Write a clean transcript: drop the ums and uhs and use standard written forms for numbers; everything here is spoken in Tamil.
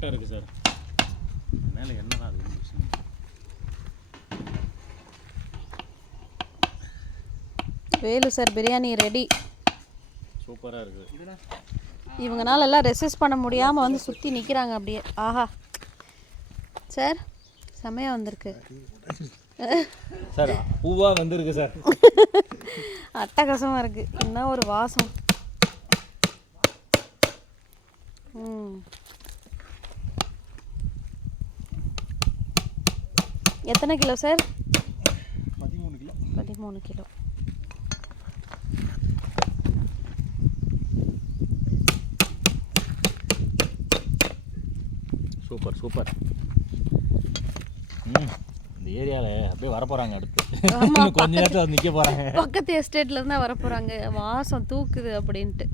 சாஃப்டாக இருக்குது சார். மேலே என்னதான் அது வேலு சார் பிரியாணி ரெடி. சூப்பராக இருக்குது. இவங்கனால எல்லாம் ரெசிஸ்ட் பண்ண முடியாமல் வந்து சுற்றி நிற்கிறாங்க அப்படியே. ஆஹா சார் செமையாக வந்திருக்கு சார். பூவாக வந்திருக்கு சார். அட்டகாசமாக இருக்குது. என்ன ஒரு வாசம். எத்தனை kilo sir? 13 kilo. 13 kilo. Super super. இந்த ஏரியாவில் அப்படியே வரப்போகிறாங்க அடுத்து. கொஞ்ச நேரத்தில் நிற்க போகிறாங்க. பக்கத்து எஸ்டேட்லேருந்து தான் வரப்போகிறாங்க. வாசம் தூக்குது அப்படின்ட்டு.